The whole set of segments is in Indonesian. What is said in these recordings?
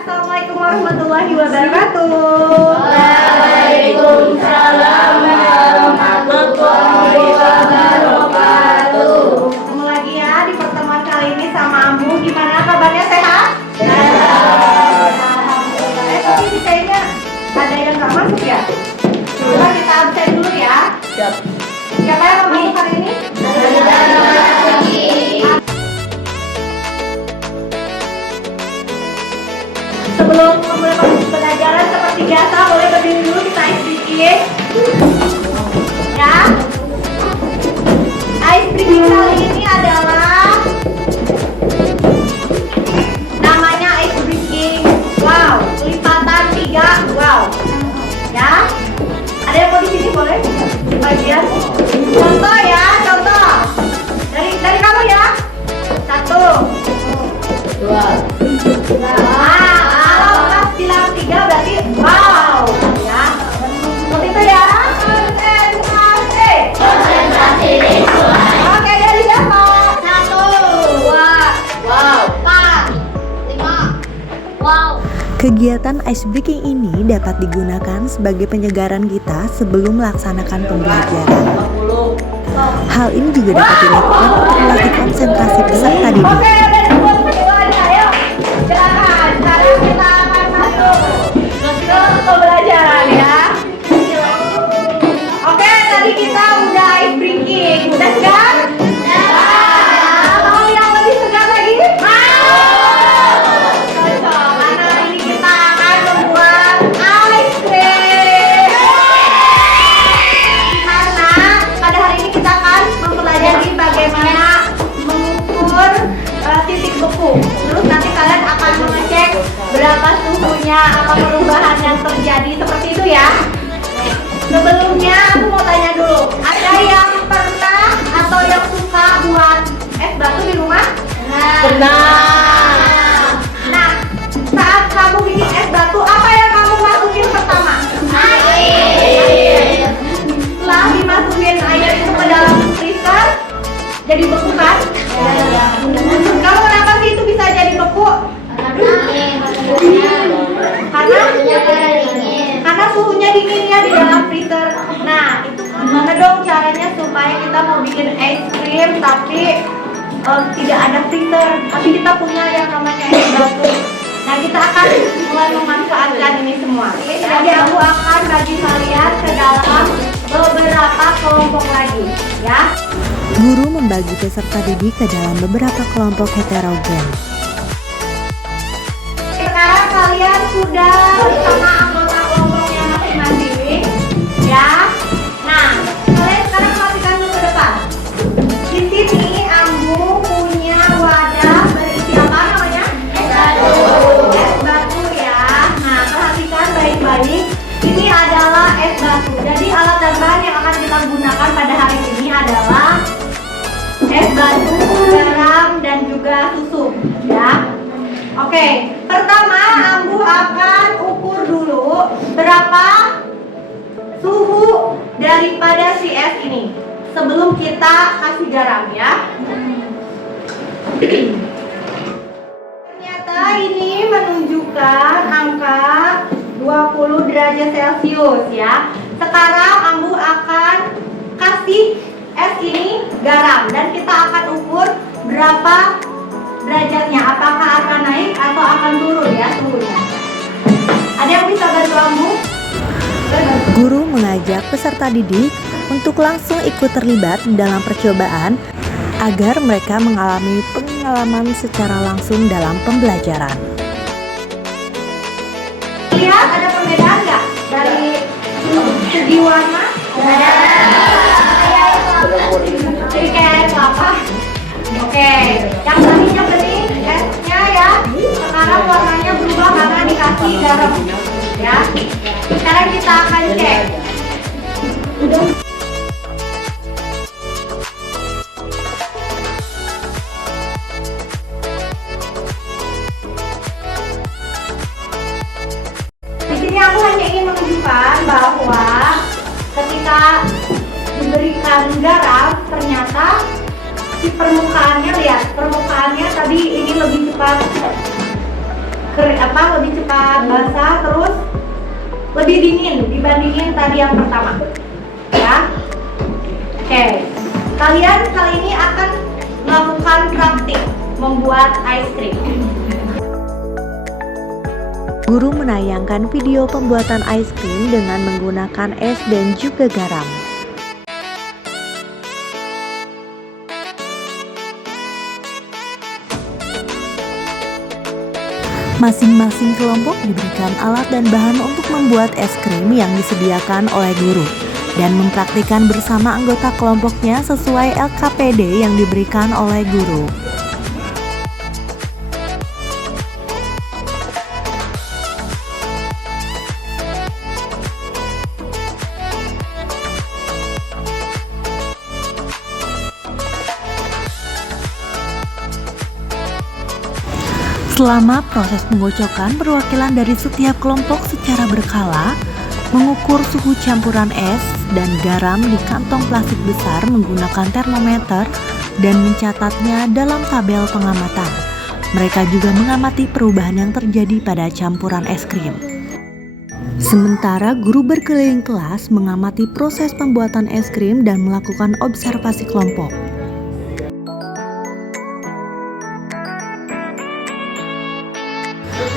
Assalamualaikum warahmatullahi wabarakatuh. Waalaikumsalam warahmatullahi wabarakatuh. Ketemu lagi ya di pertemuan kali ini sama Ambu. Gimana kabarnya, sehat? Sehat. Tapi ini kayaknya ada yang nggak masuk ya? Coba kita absen dulu ya. Siap. Siapa yang mau masuk hari ini? Sebelum memulai pembelajaran seperti biasa, boleh berdiri dulu, kita ice breaking ya. Ice breaking kali ini adalah namanya ice breaking wow, lipatan 3 wow ya. Ada yang mau di sini boleh bagian contoh ya, contoh dari kamu ya. 1 2 bilang 3 berarti wow ya. Seperti itu ya. Konsentrasi. Oke, dari siapa? 1 2 wow 4 5 wow. Kegiatan ice breaking ini dapat digunakan sebagai penyegaran kita sebelum melaksanakan pembelajaran. Hal ini juga dapat dilakukan untuk melatih konsentrasi peserta didik. Oke, udah dibuat videonya, ayo. Silakan. Sekarang kita akan masuk ke pembelajaran ya. Oke, tadi kita udah ice breaking. Udah segar? Mau yang lebih segar lagi? Cocok, karena ini kita akan membuat ice cream. Karena pada hari ini kita akan mempelajari bagaimana mengukur titik beku. Terus nanti kalian akan mengecek berapa suhunya, apa perubahan yang terjadi seperti itu ya. Sebelumnya aku mau tanya dulu, ada yang pernah atau yang suka buat es batu di rumah? Benar. Nah, saat kamu bikin es batu, apa yang kamu masukin pertama? Air. Setelah dimasukin air itu ke dalam freezer, jadi beku kan? Kamu kenapa sih itu bisa jadi beku? Karena suhunya dingin ya di dalam freezer. Nah, itu gimana dong caranya supaya kita mau bikin es krim tapi tidak ada freezer, tapi kita punya yang namanya es batu. Nah, kita akan mulai memanfaatkan ini semua. Jadi aku akan bagi kalian ke dalam beberapa kelompok lagi, ya. Guru membagi peserta didik ke dalam beberapa kelompok heterogen. Sekarang kalian sudah bersama anggota kelompoknya masing-masing, ya. Nah, kalian sekarang perhatikan dulu ke depan. Di sini Ambu punya wadah berisi apa namanya? Es batu. Es batu ya. Nah, perhatikan baik-baik. Ini adalah es batu. Jadi alat dan bahan yang akan kita gunakan pada hari ini adalah es batu, garam, dan juga susu, ya. Oke, pertama Ambu akan ukur dulu berapa suhu daripada si es ini sebelum kita kasih garam ya. Ternyata ini menunjukkan angka 20 derajat Celcius ya. Sekarang Ambu akan kasih es ini garam dan kita akan ukur berapa derajatnya, apakah akan naik atau akan turun ya suhunya. Ada yang bisa bantu Ambu? Guru mengajak peserta didik untuk langsung ikut terlibat dalam percobaan agar mereka mengalami pengalaman secara langsung dalam pembelajaran. Lihat ada perbedaan nggak dari segi warna? Ada. Jadi kayak kelapa. Oke, yang tadinya bening esnya ya, sekarang warnanya berubah karena dikasih garam ya. Sekarang kita akan cek. Di sini aku hanya ingin menunjukkan bahwa ketika diberikan garam ternyata si permukaannya, lihat permukaannya tadi ini lebih cepat lebih cepat basah, terus lebih dingin dibandingin tadi yang pertama. Ya. Oke. Kalian kali ini akan melakukan praktik membuat ice cream. Guru menayangkan video pembuatan ice cream dengan menggunakan es dan juga garam. Masing-masing kelompok diberikan alat dan bahan untuk membuat es krim yang disediakan oleh guru dan mempraktikkan bersama anggota kelompoknya sesuai LKPD yang diberikan oleh guru. Selama proses pengocokan, perwakilan dari setiap kelompok secara berkala mengukur suhu campuran es dan garam di kantong plastik besar menggunakan termometer dan mencatatnya dalam tabel pengamatan. Mereka juga mengamati perubahan yang terjadi pada campuran es krim. Sementara guru berkeliling kelas mengamati proses pembuatan es krim dan melakukan observasi kelompok.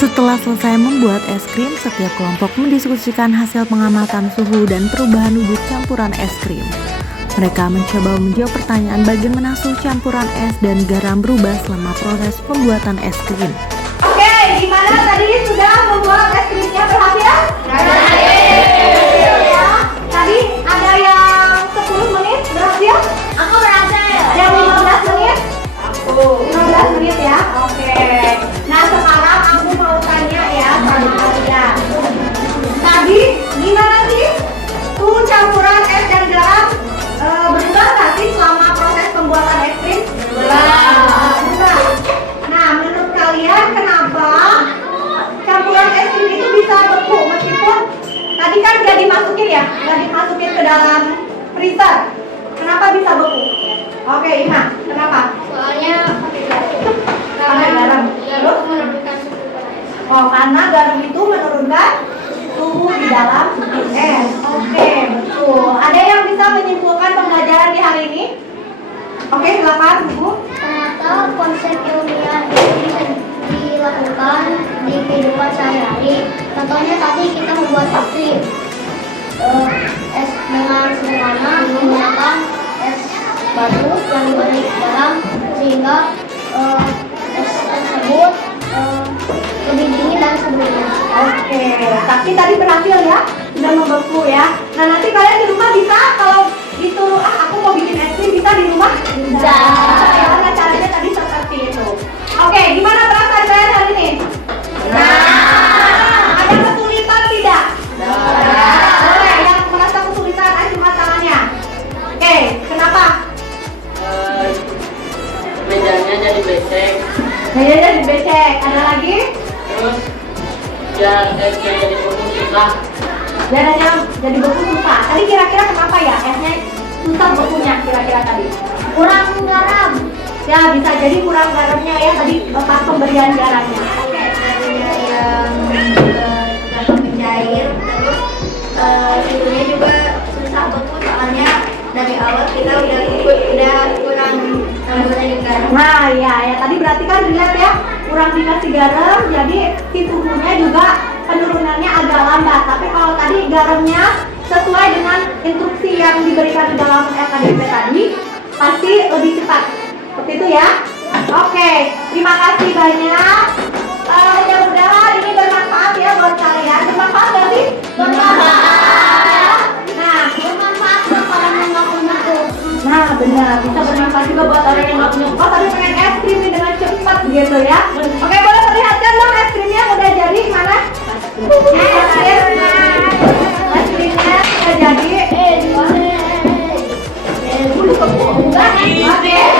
Setelah selesai membuat es krim, setiap kelompok mendiskusikan hasil pengamatan suhu dan perubahan wujud campuran es krim. Mereka mencoba menjawab pertanyaan bagaimana suhu campuran es dan garam berubah selama proses pembuatan es krim. Oke, gimana tadi sudah membuat es krimnya berhasil? Berhasil. Ya. Tadi ada yang 10 menit berhasil? Aku berhasil. Yang 15 menit? Aku. 15 menit ya? Oke. Nah sekarang aku mau tanya ya sama kalian. Tadi gimana sih suhu campuran es dan garam berubah nggak sih selama proses pembuatan es krim? Berubah. Nah menurut kalian kenapa campuran es krim itu bisa beku meskipun tadi kan nggak dimasukin ya, nggak dimasukin ke dalam freezer? Kenapa bisa beku? Oke, Ima, kenapa? Soalnya Pakai garam. Terus? menurunkan suhu es. Oh, karena garam itu menurunkan suhu di dalam es. Oke, betul. Ada yang bisa menyimpulkan pembelajaran di hari ini? Oke, silakan, Bu. Ternyata konsep ilmiah ini bisa dilakukan di kehidupan sehari-hari. Contohnya tadi kita membuat es krim. Es dengan sederhana menggunakan es batu yang diberi garam sehingga es tersebut lebih dingin dan sebelumnya. Oke, tapi tadi berhasil ya, sudah membeku ya. Nah, nanti kalian di rumah bisa kalau disuruh aku mau bikin es krim bisa di rumah? Bisa. Karena caranya tadi seperti itu. Oke, gimana perasaan kalian hari ini? Ada kesulitan tidak? Boleh, yang merasa kesulitan angkat tangannya. Oke, kenapa? Mejanya jadi becek, Kayaknya dibecek. Ada lagi? terus yang esnya jadi beku susah. Darahnya jadi beku susah. Tadi kira-kira kenapa ya esnya susah bekunya kira-kira tadi? Kurang garam. Ya bisa jadi kurang garamnya ya tadi pas pemberian garamnya. Oke, garamnya yang gampang mencair, terus suhunya juga susah beku soalnya dari awal kita udah kurang nambahin garam. Nah ya tadi berarti kan dilihat ya kurang dikasih garam jadi si suhunya juga penurunannya agak lambat. Tapi kalau tadi garamnya sesuai dengan instruksi yang diberikan di dalam LKDP tadi pasti lebih cepat. Seperti itu ya. Oke, terima kasih banyak. Mudah-mudahan ini bermanfaat ya buat kalian. Bermanfaat nggak sih? Bermanfaat. Nah, Bermanfaat buat orang yang nggak punya tuh. nah benar bisa bermanfaat juga buat orang yang nggak punya kos tapi pengen es krim nih dengan cepat gitu ya. Oke, boleh perlihatkan dong es krimnya udah jadi mana? Es krimnya udah jadi. Oke.